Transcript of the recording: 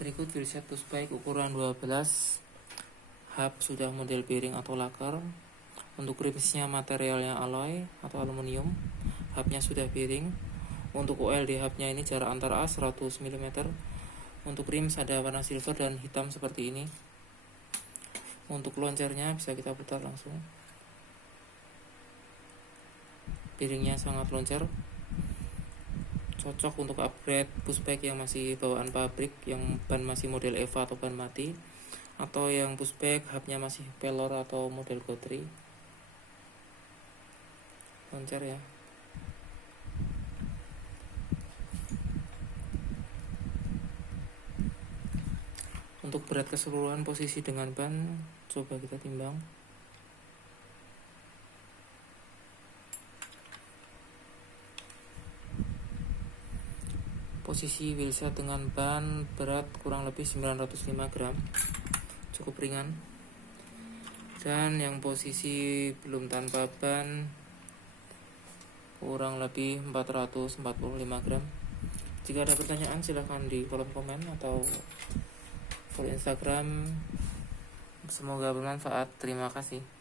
Berikut wheelset pushbike ukuran 12. Hub sudah model bearing atau laker. Untuk rimsnya materialnya alloy atau aluminium. Hubnya sudah bearing. Untuk OLD hubnya ini jarak antar as 100 mm. Untuk rims ada warna silver dan hitam seperti ini. Untuk loncernya bisa kita putar langsung. Bearingnya sangat loncer, cocok untuk upgrade pushbike yang masih bawaan pabrik, yang ban masih model EVA atau ban mati, atau yang pushbike hubnya masih pelor atau model Gotri. Loncer ya. Untuk berat keseluruhan posisi dengan ban, coba kita timbang. Posisi wheelset dengan ban berat kurang lebih 905 gram, cukup ringan. Dan yang posisi belum tanpa ban kurang lebih 445 gram. Jika ada pertanyaan silahkan di kolom komen atau follow Instagram. Semoga bermanfaat. Terima kasih.